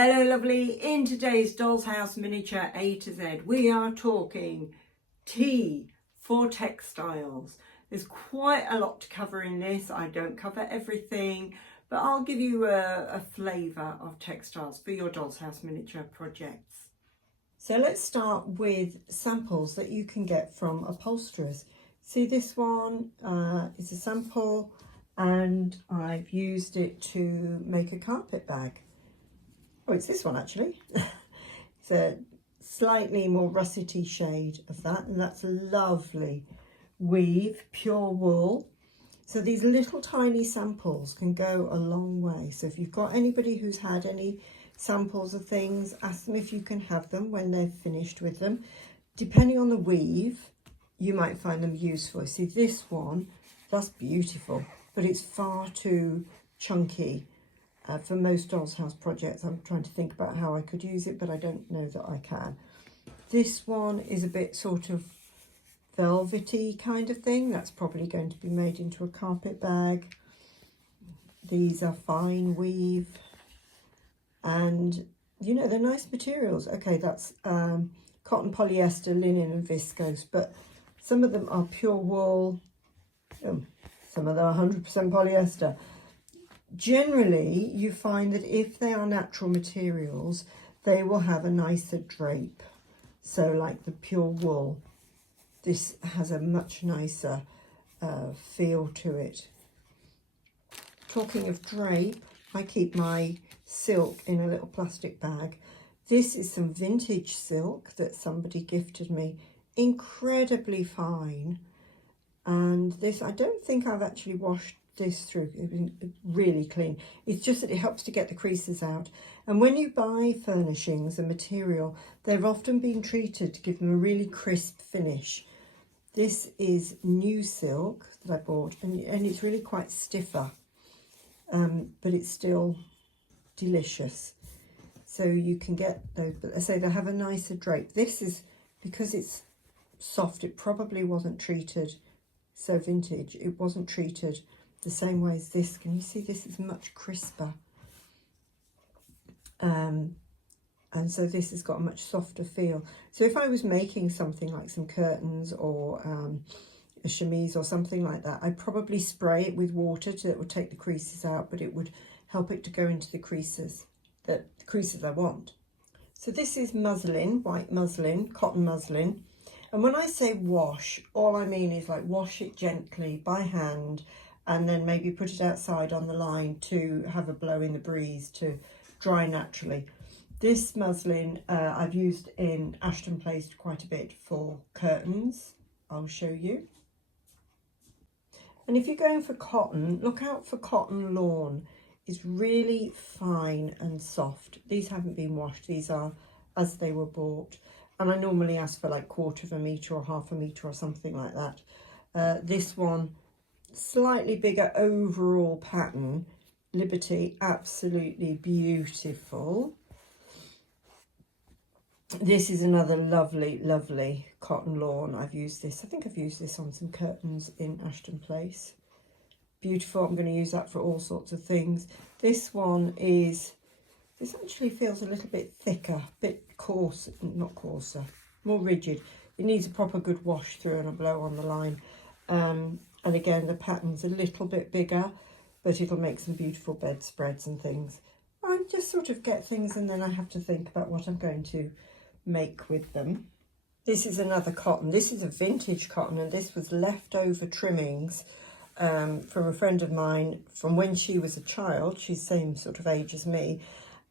Hello lovely, in today's Doll's House miniature A to Z we are talking tea for textiles. There's quite a lot to cover in this. I don't cover everything, but I'll give you a flavour of textiles for your Doll's House miniature projects. So let's start with samples that you can get from upholsterers. See, this one is a sample and I've used it to make a carpet bag. Oh, it's this one actually. It's a slightly more russety shade of that, and that's a lovely weave, pure wool. So these little tiny samples can go a long way. So if you've got anybody who's had any samples of things, ask them if you can have them when they're finished with them. Depending on the weave, you might find them useful. See, this one, that's beautiful, but it's far too chunky. For most Doll's House projects. I'm trying to think about how I could use it, but I don't know that I can. This one is a bit sort of velvety kind of thing. That's probably going to be made into a carpet bag. These are fine weave. And, you know, they're nice materials. Okay, that's cotton, polyester, linen and viscose. But some of them are pure wool. Some of them are 100% polyester. Generally, you find that if they are natural materials, they will have a nicer drape. So like the pure wool, this has a much nicer feel to it. Talking of drape, I keep my silk in a little plastic bag. This is some vintage silk that somebody gifted me, incredibly fine. And this, I don't think I've actually washed this through. It's been really clean. It's just that it helps to get the creases out. And when you buy furnishings and material, they've often been treated to give them a really crisp finish. This is new silk that I bought, and it's really quite stiffer, but it's still delicious. So you can get those, but I say they have a nicer drape. This is, because it's soft, it probably wasn't treated, so vintage, it wasn't treated the same way as this. Can you see this is much crisper? And so this has got a much softer feel. So if I was making something like some curtains or a chemise or something like that, I'd probably spray it with water so it would take the creases out, but it would help it to go into the creases, the creases I want. So this is muslin, white muslin, cotton muslin. And when I say wash, all I mean is like wash it gently by hand, and then maybe put it outside on the line to have a blow in the breeze to dry naturally. This muslin I've used in Ashton Place quite a bit for curtains. I'll show you. And if you're going for cotton, look out for cotton lawn. It's really fine and soft. These haven't been washed. These are as they were bought. And I normally ask for like 1/4 of a metre or 1/2 metre or something like that. This one, slightly bigger overall pattern, Liberty, absolutely beautiful. This is another lovely, lovely cotton lawn. I've used this, I think I've used this on some curtains in Ashton Place. Beautiful. I'm going to use that for all sorts of things. This one is, this actually feels a little bit thicker, a bit coarse, not coarser, more rigid. It needs a proper good wash through and a blow on the line. And again, the pattern's a little bit bigger, but it'll make some beautiful bedspreads and things. I just sort of get things and then I have to think about what I'm going to make with them. This is another cotton. This is a vintage cotton, and this was leftover trimmings from a friend of mine from when she was a child. She's the same sort of age as me.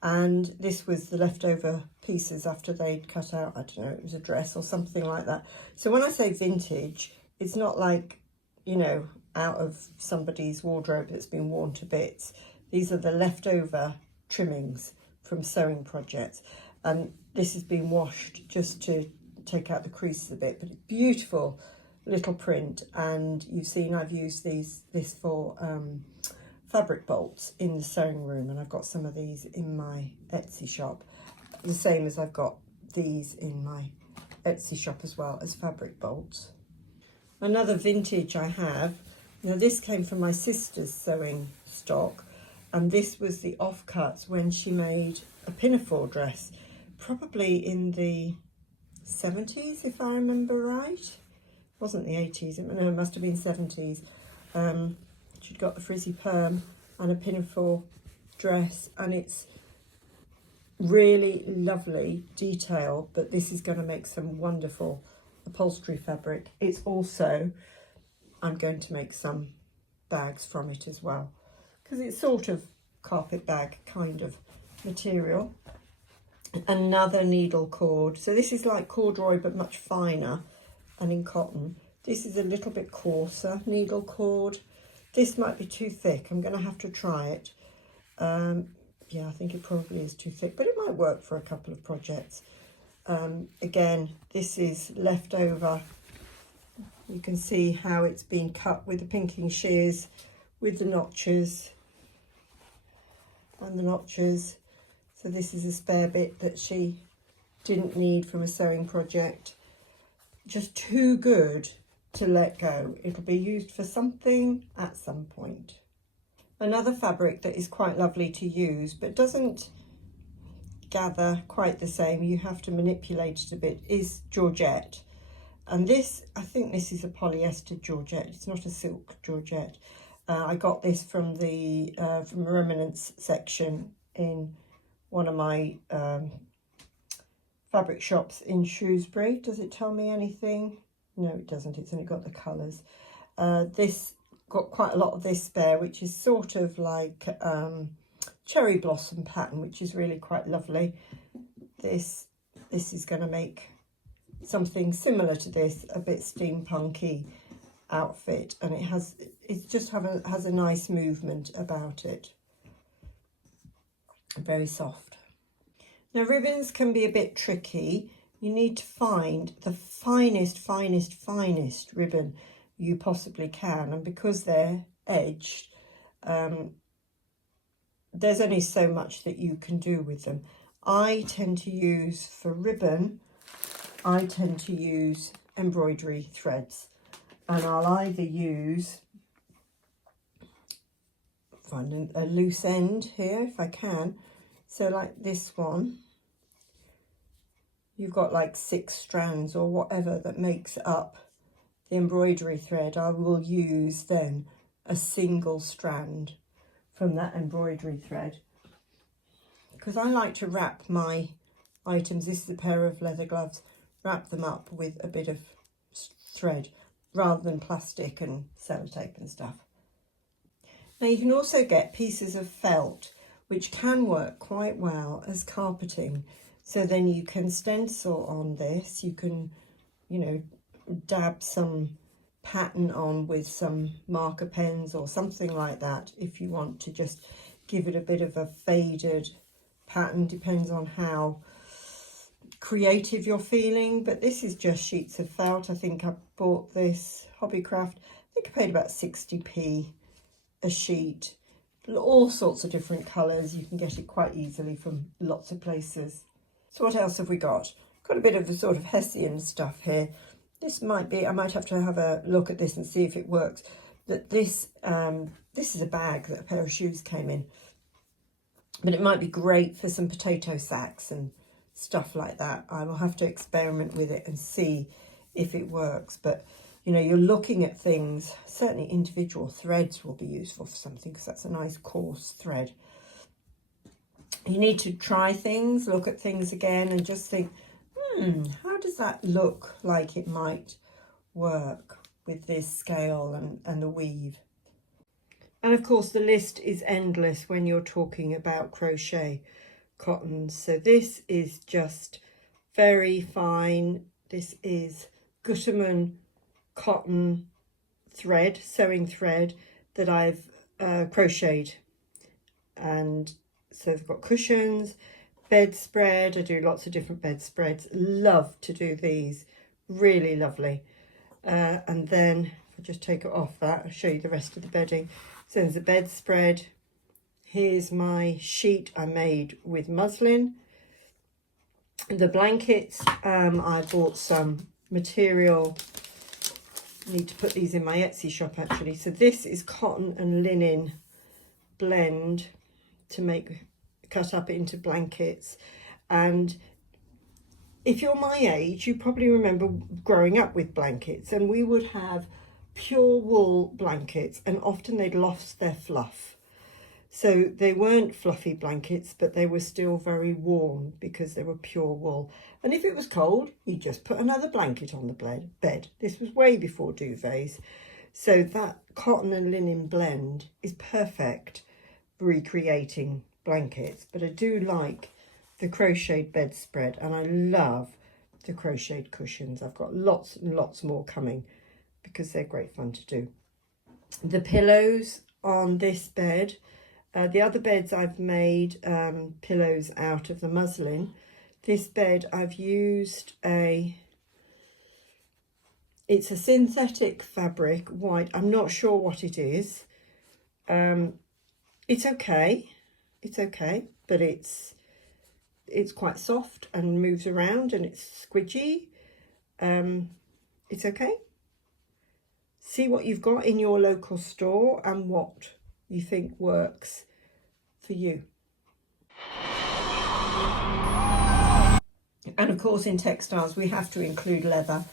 And this was the leftover pieces after they'd cut out, I don't know, it was a dress or something like that. So when I say vintage, it's not like, you know, out of somebody's wardrobe that's been worn to bits. These are the leftover trimmings from sewing projects. And this has been washed just to take out the creases a bit, but it's beautiful little print. And you've seen I've used this for fabric bolts in the sewing room, and I've got some of these in my Etsy shop, the same as I've got these in my Etsy shop as well as fabric bolts. Another vintage I have, now this came from my sister's sewing stock, and this was the offcuts when she made a pinafore dress, probably in the 70s, if I remember right. It wasn't the 80s, no, it must have been 70s. She'd got the frizzy perm and a pinafore dress, and it's really lovely detail, but this is going to make some wonderful upholstery fabric. It's also, I'm going to make some bags from it as well, because it's sort of carpet bag kind of material. Another needle cord, so this is like corduroy but much finer and in cotton. This is a little bit coarser needle cord. This might be too thick, I'm going to have to try it. Yeah, I think it probably is too thick, but it might work for a couple of projects. Again, this is leftover. You can see how it's been cut with the pinking shears, with the notches and the notches. So this is a spare bit that she didn't need from a sewing project. Just too good to let go. It'll be used for something at some point. Another fabric that is quite lovely to use but doesn't gather quite the same, you have to manipulate it a bit, is georgette. And this, I think this is a polyester georgette, it's not a silk georgette. I got this from the remnants section in one of my fabric shops in Shrewsbury. Does it tell me anything? No, it doesn't, it's only got the colours. This got quite a lot of this spare, which is sort of like cherry blossom pattern, which is really quite lovely. This is going to make something similar to this, a bit steampunky outfit, and it has a nice movement about it. Very soft. Now ribbons can be a bit tricky. You need to find the finest ribbon you possibly can, and because they're edged, there's only so much that you can do with them. I tend to use, for ribbon, I tend to use embroidery threads, and I'll either use, find a loose end here if I can, so like this one, you've got like 6 strands or whatever that makes up the embroidery thread. I will use then a single strand from that embroidery thread, because I like to wrap my items, this is a pair of leather gloves, wrap them up with a bit of thread rather than plastic and sellotape and stuff. Now you can also get pieces of felt which can work quite well as carpeting, so then you can stencil on this, you can, you know, dab some pattern on with some marker pens or something like that if you want to just give it a bit of a faded pattern, depends on how creative you're feeling. But this is just sheets of felt. I think I bought this Hobbycraft, I think I paid about 60p a sheet, all sorts of different colours. You can get it quite easily from lots of places. So what else have we got? Got a bit of the sort of Hessian stuff here. This might be, I might have to have a look at this and see if it works. That this is a bag that a pair of shoes came in, but it might be great for some potato sacks and stuff like that. I will have to experiment with it and see if it works. But you know, you're looking at things, certainly individual threads will be useful for something, because that's a nice coarse thread. You need to try things, look at things again and just think, how does that look like it might work with this scale and the weave? And of course the list is endless when you're talking about crochet cottons. So this is just very fine. This is Gutermann cotton thread, sewing thread that I've crocheted. And so I've got cushions, bedspread. I do lots of different bedspreads. Love to do these, really lovely. And then if I just take it off that, I'll show you the rest of the bedding. So there's a bedspread. Here's my sheet I made with muslin. The blankets, I bought some material. Need to put these in my Etsy shop actually. So this is cotton and linen blend. to cut up into blankets. And if you're my age, you probably remember growing up with blankets, and we would have pure wool blankets, and often they'd lost their fluff. So they weren't fluffy blankets, but they were still very warm because they were pure wool. And if it was cold, you just put another blanket on the bed. This was way before duvets. So that cotton and linen blend is perfect for recreating blankets. But I do like the crocheted bedspread, and I love the crocheted cushions. I've got lots and lots more coming because they're great fun to do. The pillows on this bed, the other beds I've made pillows out of the muslin. This bed I've used it's a synthetic fabric, white. I'm not sure what it is. It's okay, but it's quite soft and moves around, and it's squidgy. It's okay. See what you've got in your local store and what you think works for you. And of course, in textiles we have to include leather.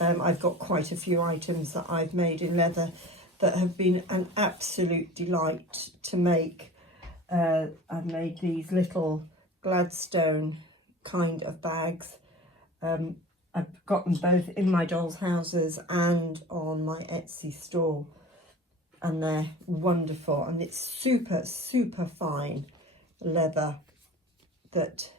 I've got quite a few items that I've made in leather that have been an absolute delight to make. I've made these little Gladstone kind of bags. I've got them both in my dolls' houses and on my Etsy store, and they're wonderful, and it's super fine leather that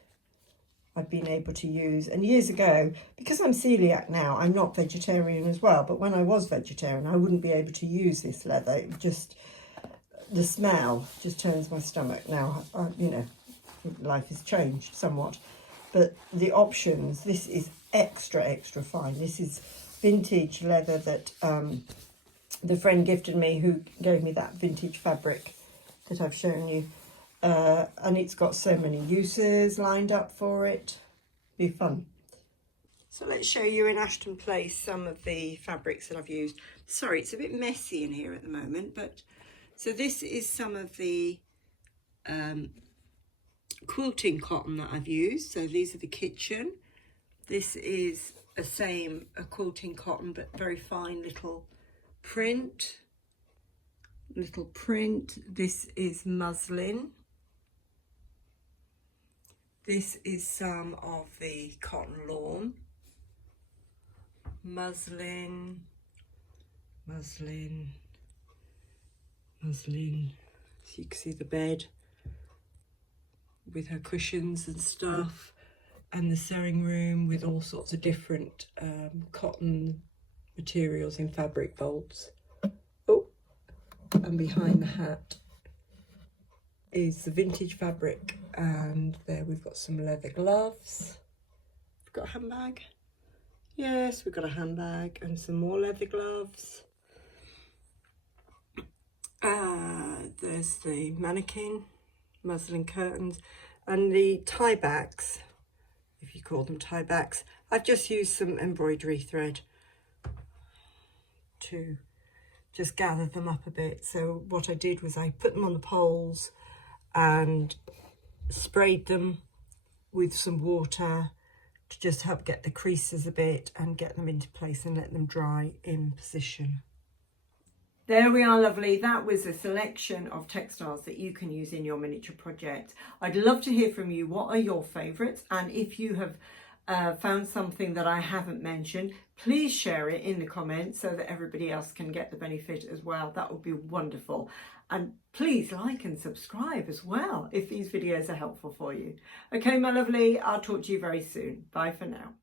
I've been able to use. And years ago, because I'm celiac now, I'm not vegetarian as well, but when I was vegetarian I wouldn't be able to use this leather. It just, the smell just turns my stomach. Now you know, life has changed somewhat, but the options, this is extra fine. This is vintage leather that the friend gifted me, who gave me that vintage fabric that I've shown you, and it's got so many uses lined up for it. Be fun. So let's show you in Ashton Place some of the fabrics that I've used. Sorry, it's a bit messy in here at the moment, but so this is some of the quilting cotton that I've used. So these are the kitchen. This is a quilting cotton, but very fine little print. This is muslin. This is some of the cotton lawn. Muslin. So you can see the bed with her cushions and stuff, and the sewing room with all sorts of different cotton materials in fabric folds. Oh, and behind the hat is the vintage fabric, and there we've got some leather gloves. We've got a handbag. Yes, we've got a handbag and some more leather gloves. There's the mannequin, muslin curtains, and the tie backs, if you call them tie backs. I've just used some embroidery thread to just gather them up a bit. So what I did was I put them on the poles and sprayed them with some water to just help get the creases a bit and get them into place and let them dry in position. There we are, lovely. That was a selection of textiles that you can use in your miniature project. I'd love to hear from you. What are your favourites? And if you have found something that I haven't mentioned, please share it in the comments so that everybody else can get the benefit as well. That would be wonderful. And please like and subscribe as well if these videos are helpful for you. Okay, my lovely, I'll talk to you very soon. Bye for now.